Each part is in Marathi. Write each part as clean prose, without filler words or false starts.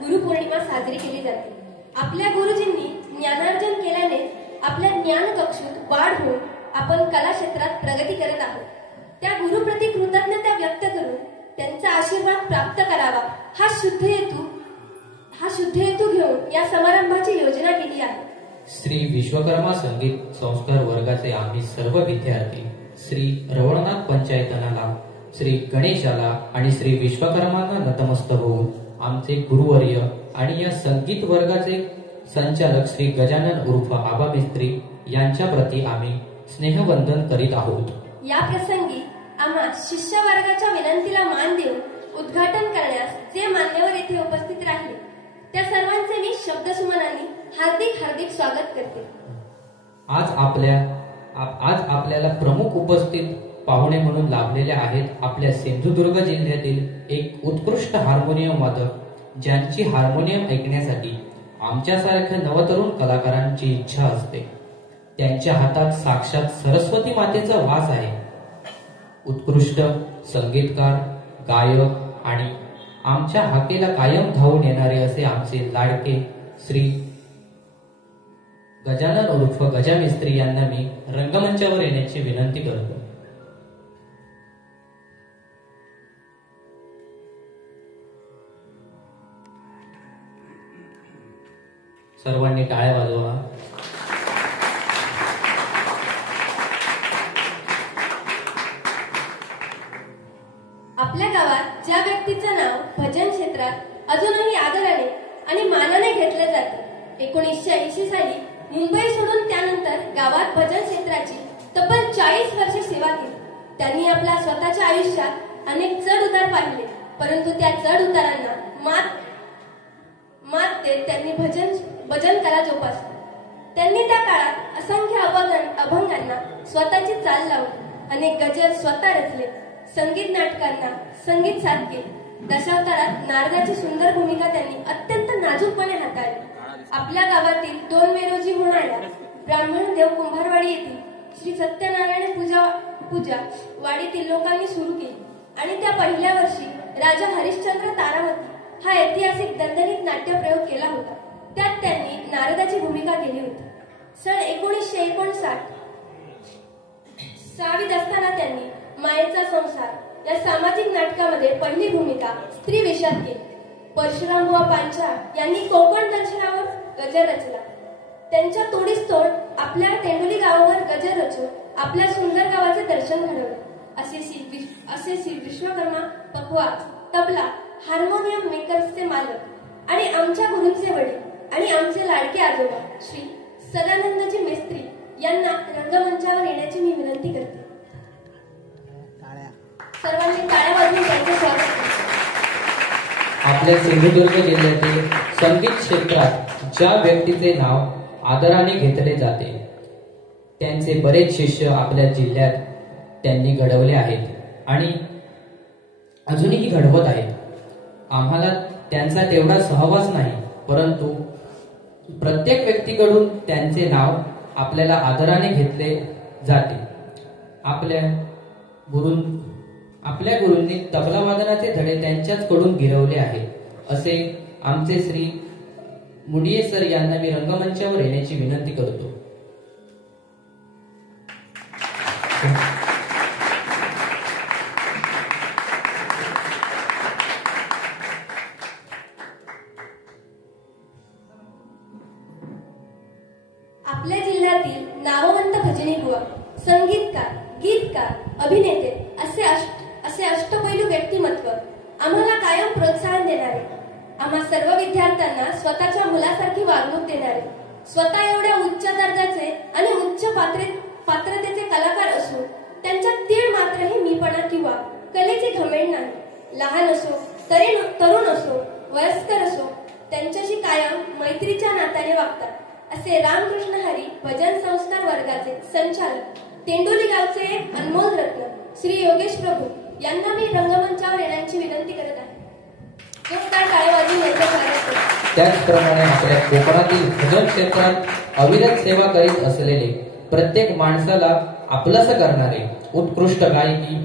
गुरुपौर्णिमा साजरी केली जाते. आपल्या गुरुजींनी ज्ञानार्जन केल्याने आपल्या ज्ञान कक्षेत वाढ होऊन आपण कला क्षेत्रात प्रगती करत आहोत. त्या गुरुप्रती कृतज्ञता व्यक्त करून त्यांचा आशीर्वाद प्राप्त करावा हा शुद्ध हेतू घेऊन या समारंभाची योजना केली आहे. श्री विश्वकर्मा संगीत संस्कार वर्गाचे आम्ही सर्व विद्यार्थी श्री रवळनाथ पंचायतनाला, श्री गणेशाला आणि श्री विश्वकर्मांना नतमस्तक होऊन आमचे गुरुवर्य आणि या संगीत वर्गाचे संचालक श्री गजानन उर्फ आबा मिस्त्री यांच्या प्रती आम्ही स्नेहवंदन करीत आहोत. या प्रसंगी आम्हा शिष्य वर्गाच्या विनंतीला मान देऊन उद्घाटन करण्यास जे मान्यवर येथे उपस्थित राहिले त्या सर्वांचे मी शब्दसुमनांनी हार्दिक हार्दिक स्वागत करते. आज आपल्याला प्रमुख उपस्थित पाहुणे म्हणून लाभलेले आहेत आपल्या सिंधुदुर्ग जिल्ह्यातील एक उत्कृष्ट हार्मोनियम वादक, ज्यांची हार्मोनियम ऐकण्यासाठी आमच्यासारख्या नवतरुण कलाकारांची इच्छा असते. त्यांच्या हातात साक्षात सरस्वती मातेचा वास आहे. उत्कृष्ट संगीतकार, गायक आणि आमच्या हाकेला कायम धावून येणारे असे आमचे लाडके श्री गजानन उर्फ गजा मिस्त्री यांना मी रंगमंचावर येण्याची विनंती करतो. सर्वांनी टाळ्या वाजवा. आपल्या गावात ज्या व्यक्तीचं नाव भजन क्षेत्रात अजूनही आदराने आणि मानाने घेतले जाते, 1980 साली मुंबई सोडून त्यानंतर गावात भजन क्षेत्राची तब्बल 40 वर्षे सेवा केली. त्यांनी आपल्या स्वतःच्या आयुष्यात अनेक चढ उतार पाहिले, परंतु त्या चढ उतारांना मात देत त्यांनी भजन कला जोपासली. त्यांनी त्या काळात असंख्य अभंगांना स्वतःची चाल लावली, अनेक गजल स्वतः रचले, संगीत नाटकांना संगीत साथ केले. दशावतारात नारदाची सुंदर भूमिका त्यांनी अत्यंत नाजूकपणे हाताळली. आपल्या गावातील 2 मे रोजी होणाऱ्या ब्राह्मण देव कुंभारवाडी येथील श्री सत्यनारायण पूजा वाडीतील लोकांनी सुरू केली आणि त्या पहिल्या वर्षी राजा हरिश्चंद्र तारावती हा ऐतिहासिक दणदणीत नाट्यप्रयोग केला होता. त्यात त्यांनी नारदाची भूमिका केली होती. सन 1959 सहावीत असताना त्यांनी मायेचा संसार या सामाजिक नाटकामध्ये पहिली भूमिका स्त्री वेशात केली. परशुरामबुवा पांचाळ यांनी कोकण दर्शनावर गजर रचला. त्यांच्या तोडीस तोड आपल्या तेंडोली गावावर गजर रचून आपल्या सुंदर गावाचे दर्शन घडवले. असे श्री विश्वकर्मा पखवाज, तबला, हार्मोनियम मेकर्सचे मालक आणि आमच्या गुरूंचे वडील आणि आमचे लाडके आजोबा श्री सदानंदजी मेस्त्री यांना रंगमंचावर येण्याची मी विनंती करते. सर्वांनी टाळ्या वाजवून त्यांचे स्वागत करते. आपल्या सिंधुदुर्ग जिल्ह्यातील संगीत क्षेत्रात ज्या व्यक्तीचे नाव आदराने घेतले जाते त्यांचे बरेच शिष्य आपल्या जिल्ह्यात त्यांनी घडवले आहेत आणि अजूनही घडवत आहेत. आम्हाला त्यांचा तेवढा सहवास नाही, परंतु प्रत्येक व्यक्तीकडून त्यांचे नाव आपल्याला आदराने घेतले जाते. आपल्या गुरूंनी तबला वादनाचे धडे त्यांच्याच कडून गिरवले आहेत. असे आमचे श्री मुडिये सर यांना मी रंगमंचावर येण्याची विनंती करतो. आपल्या जिल्ह्यातील नामवंत भजनी बुवा, संगीतकार, गीतकार, अभिनेते असे अष्टपैलू व्यक्तिमत्व आम्हाला कायम प्रोत्साहन देणारे, आम्हा सर्व विद्यार्थ्यांना स्वतःच्या मुलासारखी वागणूक देणारे, स्वतः एवढ्या उच्च दर्जाचे आणि उच्च पात्रतेचे कलाकार असून त्यांच्यात तीळ मात्रही मीपणा किंवा कलेची घमेंड नाही. लहान असो, तरुण असो, वयस्कर असो, त्यांच्याशी कायम मैत्रीच्या नात्याने वागतात. असे रामकृष्ण हरी भजन संस्कार वर्गाचे संचालक, तेंडोली गावचे एक अनमोल रत्न श्री योगेश प्रभू यांना मी रंगमंचावर येण्याची विनंती करत आहे. त्याचप्रमाणे आपल्या कोकणातील भजन क्षेत्रात अविरत सेवा करीत असलेले, प्रत्येक माणसाला आपलंसं करणारे, उत्कृष्ट गायकी,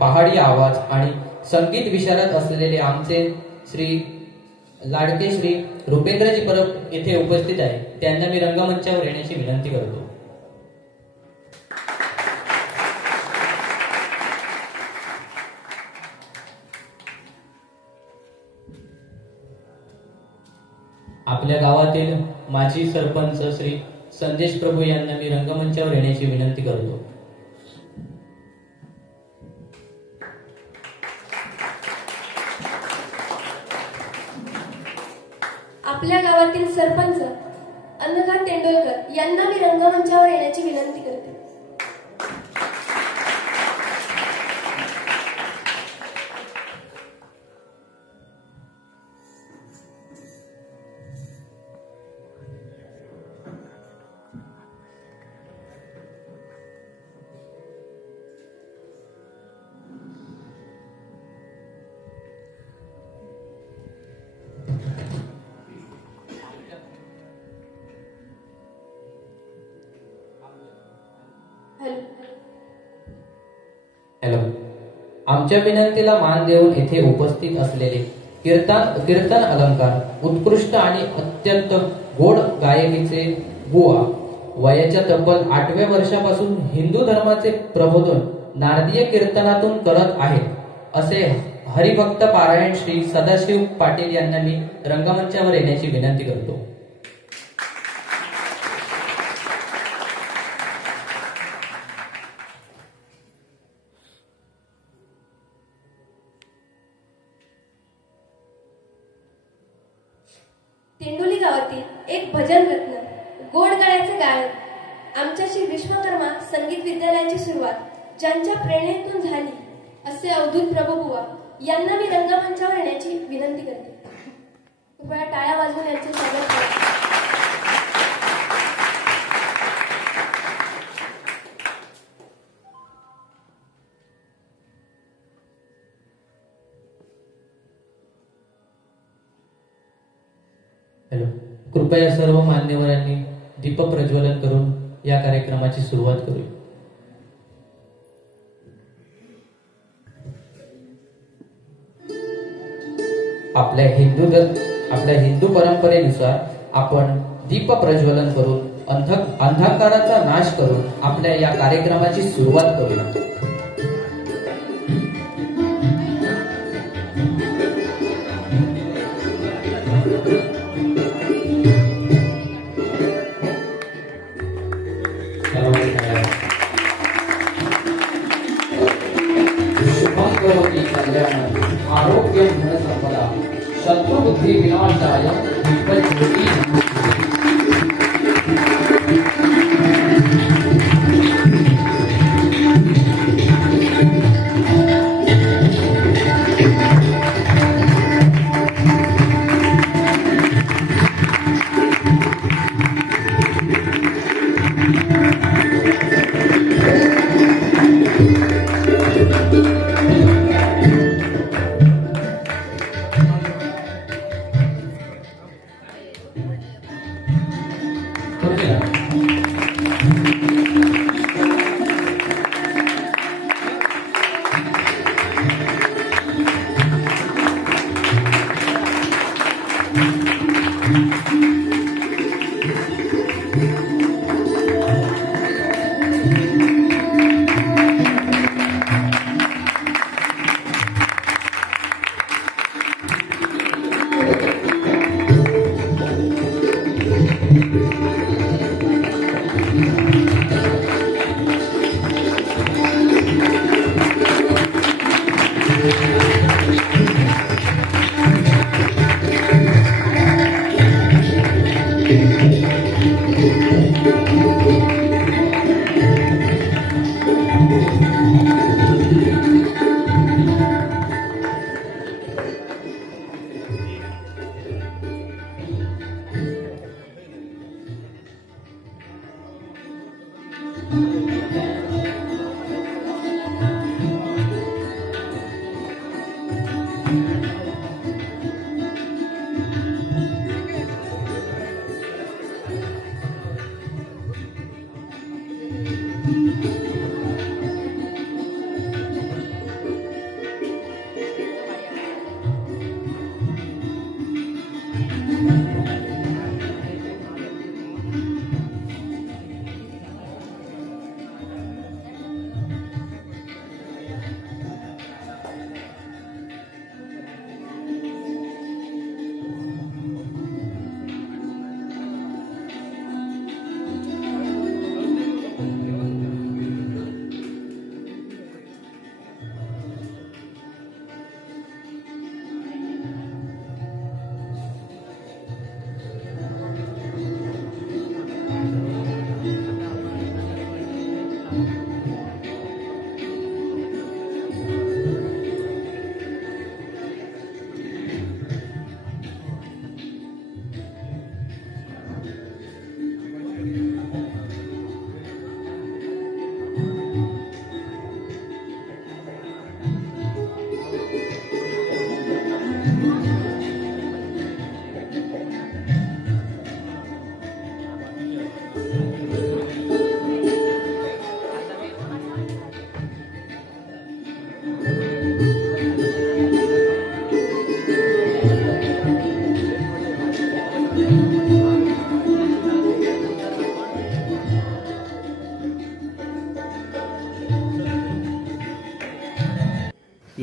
पहाडी आवाज आणि संगीत विशारद असलेले आमचे श्री लाडके श्री रुपेंद्रजी परब येथे उपस्थित आहे, त्यांना मी रंगमंचावर येण्याची विनंती करतो. आपल्या गावातील माजी सरपंच श्री संदेश प्रभू यांना मी रंगमंचावर येण्याची विनंती करतो. आपल्या गावातील सरपंच अन्नदान तेंडुलकर यांना मी रंगमंचावर येण्याची विनंती करते. हॅलो. आमच्या विनंतीला मान देऊन येथे उपस्थित असलेले कीर्तन अलंकार उत्कृष्ट आणि अत्यंत गोड गायकीचे बुवा वयाच्या तब्बल 8व्या वर्षापासून हिंदू धर्माचे प्रबोधन नारदीय कीर्तनातून करत आहेत असे हरिभक्त पारायण श्री सदाशिव पाटील यांना मी रंगमंचावर येण्याची विनंती करतो. तेंडोली गावातील एक भजन रत्न गोड गळ्याचे गायक आमच्या श्री विश्वकर्मा संगीत विद्यालयाची सुरुवात ज्यांच्या प्रेरणेतून झाली असे अवधूत प्रभुबुवा यांना मी रंगमंचावर येण्याची विनंती करते. कृपया टाळ्या वाजवून यांचे स्वागत करा. हॅलो. कृपया सर्व मान्यवरांनी दीप प्रज्वलन करून या कार्यक्रमाची सुरुवात करूया. आपल्या हिंदू परंपरेनुसार आपण दीप प्रज्वलन करून अंधकाराचा नाश करून आपल्या या कार्यक्रमाची सुरुवात करूया. आरोग्य धन संपदा शत्रुबुद्धी विनाशाय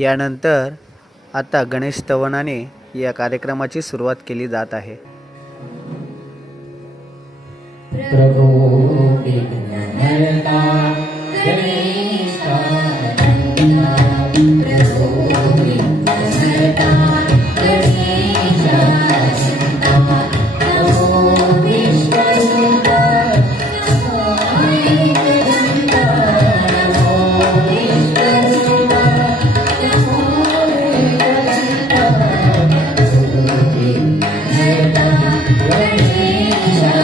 यानंतर आता गणेश स्तवनाने या कार्यक्रमाची सुरुवात केली जात आहे. प्रभो विघ्नहर्ता गणेशा प्रभो विघ्नहर्ता गणेशा नमो विश्वरूपा नमो एकदन्ता नमो विश्वरूपा नमो एकदन्ता प्रभो विघ्नहर्ता गणेशा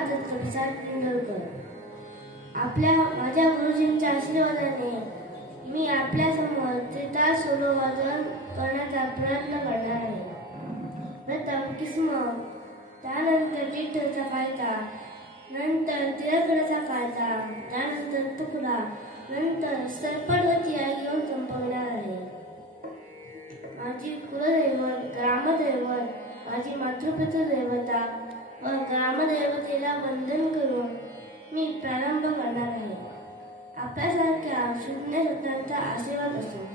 दत्तप्रसाद इंदोरकर. माझ्या गुरुजींच्या आशीर्वादाने मी आपल्या समोर त्रिताल सोलो वादन करण्याचा प्रयत्न करणार आहे. प्रथम किस्म, त्यानंतर विठ्ठलचा कायदा, नंतर तिरकडाचा कायदा, त्यानंतर तुकडा, नंतर सरपटवरची आई घेऊन संपवणार आहे. माझी कुलदैवत, ग्रामदैवत, माझी मातृपितृ देवता व ग्रामदेवतेला वंदन करून मी प्रारंभ करणार आहे. आपल्यासारख्या शून्य शब्दांचा आशीर्वाद असो.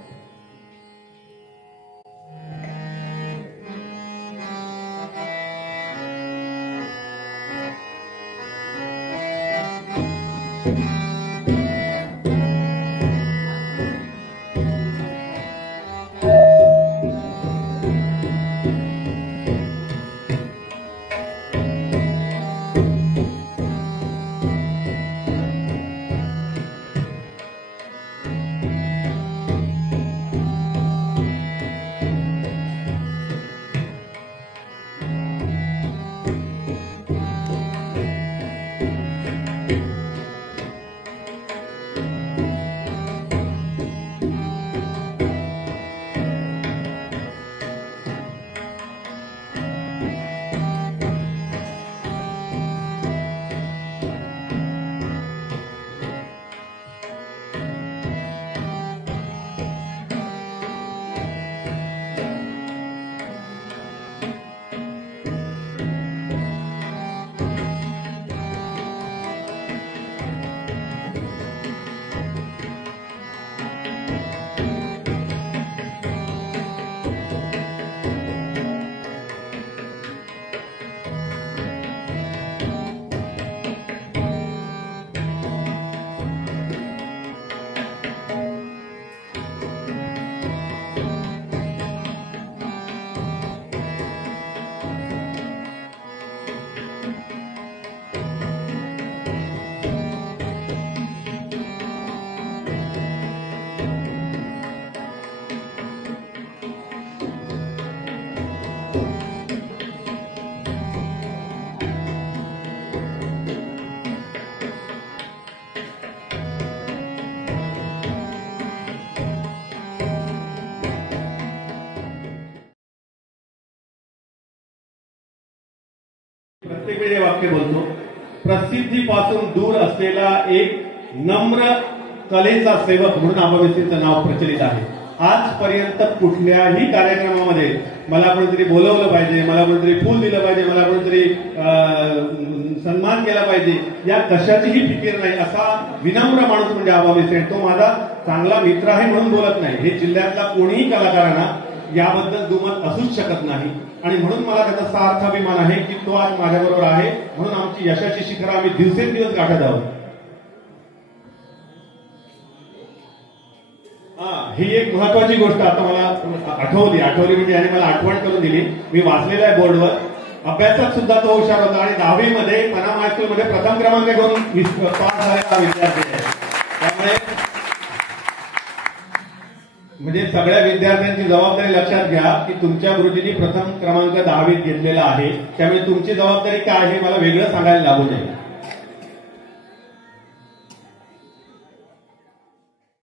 प्रत्येक वेळी वाक्य बोलतो. प्रसिद्धीपासून दूर असलेला एक नम्र कलेचा सेवक म्हणून आंबाबाईंचं नाव प्रचलित आहे. आजपर्यंत कुठल्याही कार्यक्रमामध्ये मला कोणीतरी बोलवलं पाहिजे, मला कोणीतरी फूल दिलं पाहिजे, मला कोणीतरी सन्मान केला पाहिजे, या कशाचीही फिकीर नाही असा विनम्र माणूस म्हणजे आंबाबाई. तो माझा चांगला मित्र आहे म्हणून बोलत नाही. हे जिल्ह्यातला कोणीही कलाकारांना याबद्दल दुमत असूच शकत नाही आणि म्हणून मला त्याचा सार्थ अभिमान आहे की तो आज माझ्याबरोबर आहे. म्हणून आमची यशाची शिखरं आम्ही दिवसेंदिवस गाठत आहोत. ही एक महत्वाची गोष्ट आता मला आठवली म्हणजे याने मला आठवण करून दिली. मी वाचलेलं आहे बोर्डवर. अभ्यासात सुद्धा तो हुशार होता आणि 10वी मध्ये पनाम हायस्कूलमध्ये प्रथम क्रमांक घेऊन पास झालेला विद्यार्थी आहे. त्यामुळे म्हणजे सगळ्या विद्यार्थ्यांची जबाबदारी लक्षात घ्या की तुमच्या गुरुजींनी प्रथम क्रमांक 10वीत घेतलेला आहे. त्यामुळे तुमची जबाबदारी काय आहे मला वेगळं सांगायला लागू नये.